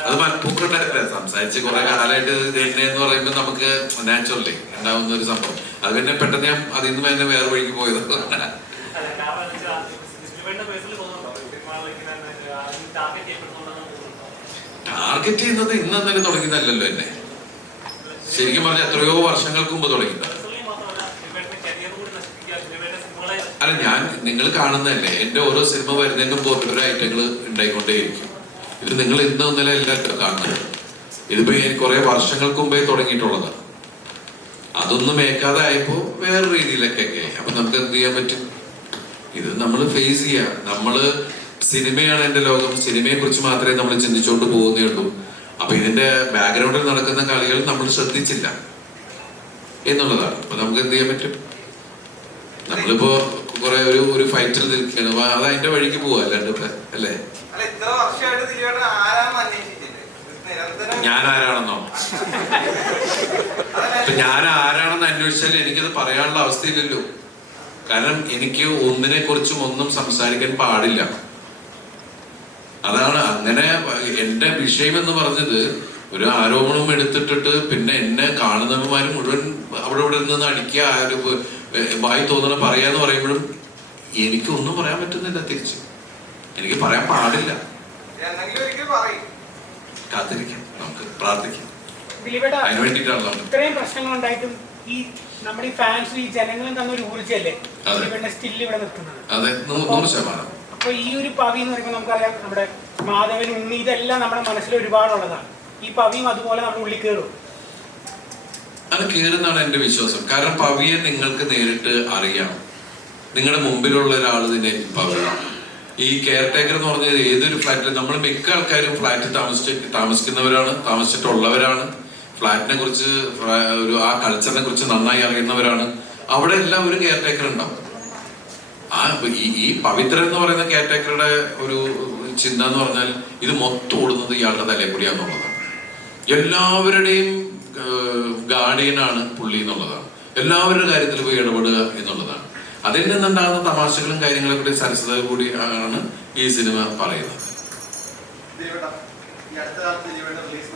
അത് മനഃപൂർവമായിട്ടല്ല സംസാരിച്ച് കുറെ കാലമായിട്ട് എന്ന് പറയുമ്പോൾ നമുക്ക് നാച്ചുറലി ഉണ്ടാവുന്ന ഒരു സംഭവം. അത് പിന്നെ പെട്ടെന്ന് ഞാൻ അതിൽ നിന്ന് തന്നെ വേറെ വഴിക്ക് പോയത്. ടാർഗറ്റ് ചെയ്യുന്നത് ഇന്ന് തന്നെ തുടങ്ങിയതല്ലല്ലോ എന്നെ. ശരിക്കും പറഞ്ഞാൽ എത്രയോ വർഷങ്ങൾക്ക് മുമ്പ് തുടങ്ങിയതാണ് സിനിമകളെ ഞാൻ നിങ്ങൾ കാണുന്നതല്ലേ? എന്റെ ഓരോ സിനിമ വരുന്നതിനും ഓരോ ഐറ്റങ്ങൾ ഉണ്ടായിക്കൊണ്ടേയിരിക്കും. ഇത് നിങ്ങൾ ഇന്ന് ഇന്നലെ എല്ലാവരും കാണുന്നത്. ഇതിപ്പോ കുറെ വർഷങ്ങൾക്ക് മുമ്പേ തുടങ്ങിയിട്ടുള്ളതാണ്. അതൊന്നും ഏക്കാതെ ആയപ്പോ വേറെ രീതിയിലൊക്കെ ആയി അപ്പൊ നമുക്ക് എന്ത് ചെയ്യാൻ പറ്റും? ഇത് നമ്മൾ ഫേസ് ചെയ്യുക നമ്മൾ സിനിമയാണ് എന്റെ ലോകം. സിനിമയെ കുറിച്ച് മാത്രമേ നമ്മൾ ചിന്തിച്ചുകൊണ്ട് പോകുന്നേ ഉള്ളൂ. അപ്പൊ ഇതിന്റെ ബാക്ക്ഗ്രൗണ്ടിൽ നടക്കുന്ന കളികൾ നമ്മൾ ശ്രദ്ധിച്ചില്ല. എന്നുള്ളതാണ്. അപ്പൊ നമുക്ക് എന്ത് ചെയ്യാൻ പറ്റും? നമ്മളിപ്പോ കുറെ ഒരു ഒരു ഫൈറ്റിൽ നിൽക്കുകയാണ്. അപ്പൊ അത് അതിന്റെ വഴിക്ക് പോവാ അല്ലാണ്ട് അല്ലേ? ഞാൻ ആരാണെന്നോ? ഇപ്പൊ ഞാൻ ആരാണെന്ന് അന്വേഷിച്ചാൽ എനിക്കത് പറയാനുള്ള അവസ്ഥയില്ലല്ലോ. കാരണം എനിക്ക് ഒന്നിനെ കുറിച്ചും ഒന്നും സംസാരിക്കാൻ പാടില്ല. അതാണ് അങ്ങനെ എന്റെ വിഷയം എന്ന് പറഞ്ഞത് ഒരു ആരോപണം എടുത്തിട്ടിട്ട് പിന്നെ എന്നെ കാണുന്നവന്മാർ മുഴുവൻ അവിടെ ഇവിടെ നിന്ന് അടിക്കുക വായി തോന്നണ പറയാന്ന് പറയുമ്പോഴും എനിക്ക് ഒന്നും പറയാൻ പറ്റുന്നില്ല തിരിച്ച്. എനിക്ക് പറയാൻ പാടില്ല. കാത്തിരിക്കാം. നമുക്ക് പ്രാർത്ഥിക്കാം. അതിന് വേണ്ടിയിട്ടാണല്ലോ ഇത്രയും പ്രശ്നങ്ങൾ ഉണ്ടായിട്ടും ഈ നമ്മുടെ ഈ ഫാൻസും ഈ ജനങ്ങളും തന്ന ഒരു ഊർജല്ലേ ഇവിടെ അതെ നൂ- നൂറ് ശതമാനം. അപ്പൊ ഈ ഒരു പവി എന്ന് പറയുമ്പോൾ നമുക്കറിയാം നമ്മുടെ മാധവൻ ഉണ്ണി ഇതെല്ലാം നമ്മുടെ മനസ്സിൽ ഒരുപാടുള്ളതാണ്. ഈ പവിയും അതുപോലെ നമ്മുടെ ഉള്ളിൽ കയറും. അത് കയറുന്നാണ് എന്റെ വിശ്വാസം. കാരണം പവിയെ നിങ്ങൾക്ക് നേരിട്ട് അറിയാം. നിങ്ങളുടെ മുമ്പിലുള്ള ഒരാൾ തന്നെ പവിയാണ് ഈ കെയർ ടേക്കർ എന്ന് പറഞ്ഞത് ഏതൊരു ഫ്ലാറ്റിലും നമ്മൾ മിക്ക ആൾക്കാരും ഫ്ലാറ്റ് താമസിച്ച് താമസിക്കുന്നവരാണ് താമസിച്ചിട്ടുള്ളവരാണ്. ഫ്ലാറ്റിനെ കുറിച്ച് ഒരു ആ കൾച്ചറിനെ കുറിച്ച് നന്നായി അറിയുന്നവരാണ്. അവിടെ എല്ലാം ഒരു കെയർ ടേക്കർ ഉണ്ടാവും. ആ ഈ ഈ എന്ന് പറയുന്ന കെയർ ടേക്കറുടെ ഒരു ചിന്ത എന്ന് പറഞ്ഞാൽ ഇത് മൊത്തം ഓടുന്നത് ഇയാളുടെ തലയിൽ എല്ലാവരുടെയും ഗാർഡിയനാണ് പുള്ളി എന്നുള്ളതാണ്. എല്ലാവരുടെ കാര്യത്തിൽ പോയി ഇടപെടുക എന്നുള്ളതാണ്. അതിൽ നിന്നുണ്ടാകുന്ന തമാശകളും കാര്യങ്ങളെ കൂടി സരസത കൂടി ആണ് ഈ സിനിമ പറയുന്നത്. ഈ അടുത്ത കാലത്ത് റിലീസ്